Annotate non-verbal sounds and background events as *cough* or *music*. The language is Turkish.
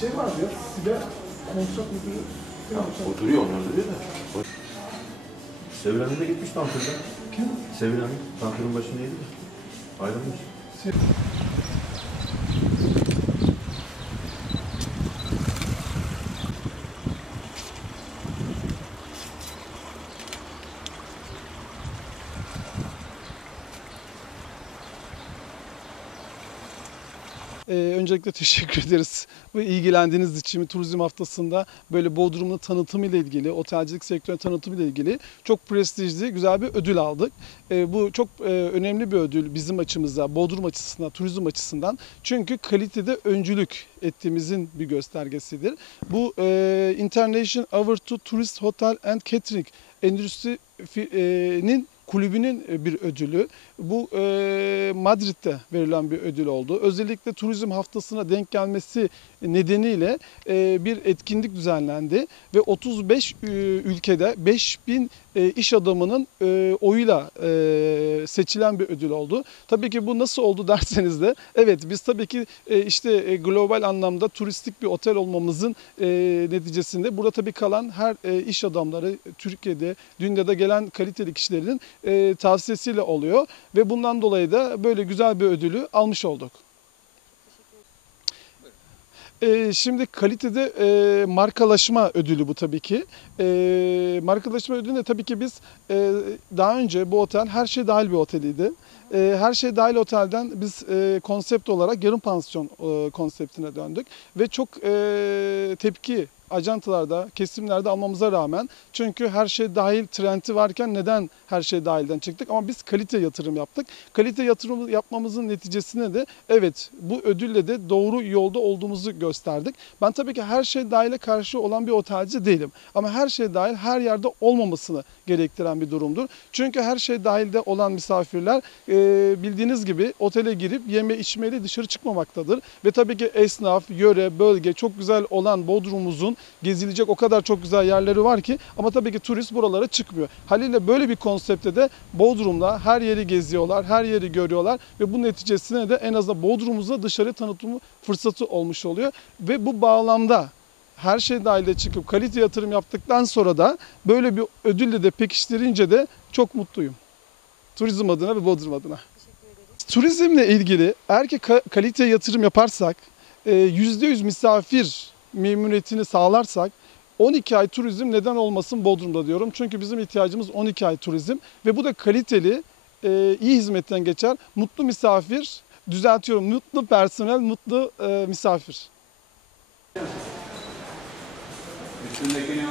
Şey var ya, size konser müdürü... Ya, oturuyor onlar da değil mi? Sevilen de gitmiş Tankır'da. Kim? Sevilen. Tankır'ın başındaydı. Ayrılmış. Se Ee, öncelikle *laughs* teşekkür ederiz bu ilgilendiğiniz için turizm haftasında böyle Bodrum'un tanıtımı ile ilgili, otelcilik sektörünün tanıtımı ile ilgili çok prestijli, güzel bir ödül aldık. Ee, bu çok e, önemli bir ödül bizim açımızda, Bodrum açısından, turizm açısından. Çünkü kalitede öncülük ettiğimizin bir göstergesidir. Bu e, International Award to Tourist Hotel and Catering Endüstri'nin kulübünün e, bir ödülü. Bu e, Madrid'de verilen bir ödül oldu. Özellikle turizm haftasına denk gelmesi nedeniyle e, bir etkinlik düzenlendi ve 35 e, ülkede 5000 e, iş adamının e, oyuyla e, seçilen bir ödül oldu. Tabii ki bu nasıl oldu *laughs* derseniz de evet biz tabii ki e, işte e, global anlamda turistik bir otel olmamızın neticesinde burada tabii kalan her iş adamları Türkiye'de dünyada gelen kaliteli kişilerin tavsiyesiyle oluyor ve bundan dolayı da böyle güzel bir ödülü almış olduk. E, şimdi kalitede e, markalaşma ödülü bu tabii ki. E, markalaşma ödülünde tabii ki biz e, daha önce bu otel her şey dahil bir oteliydi. E, her şey dahil otelden biz e, konsept olarak yarım pansiyon e, konseptine döndük ve çok e, tepki ajantalarda, kesimlerde almamıza rağmen çünkü her şey dahil trendi varken neden her şey dahilden çıktık ama biz kalite yatırım yaptık. Kalite yatırım yapmamızın neticesinde de evet bu ödülle de doğru yolda olduğumuzu gösterdik. Ben tabii ki her şey dahile karşı olan bir otelci değilim ama her şey dahil her yerde olmamasını gerektiren bir durumdur. Çünkü her şey dahilde olan misafirler e, bildiğiniz gibi otele girip yeme içmeli dışarı çıkmamaktadır. Ve tabii ki esnaf, yöre, bölge çok güzel olan Bodrum'umuzun gezilecek o kadar çok güzel yerleri var ki ama tabii ki turist buralara çıkmıyor. Haliyle böyle bir konsepte de Bodrum'da her yeri geziyorlar, her yeri görüyorlar ve bu neticesinde de en azından Bodrum'umuza dışarı tanıtımı fırsatı olmuş oluyor. Ve bu bağlamda her şey dahilde çıkıp kalite yatırım yaptıktan sonra da böyle bir ödülle de pekiştirince de çok mutluyum. Turizm adına ve Bodrum adına. Turizmle ilgili eğer ki ka- kalite yatırım yaparsak, e, %100 misafir memnuniyetini sağlarsak 12 ay turizm neden olmasın Bodrum'da diyorum. Çünkü bizim ihtiyacımız 12 ay turizm ve bu da kaliteli, e, iyi hizmetten geçer. Mutlu misafir, düzeltiyorum mutlu personel, mutlu e, misafir. Üstündekini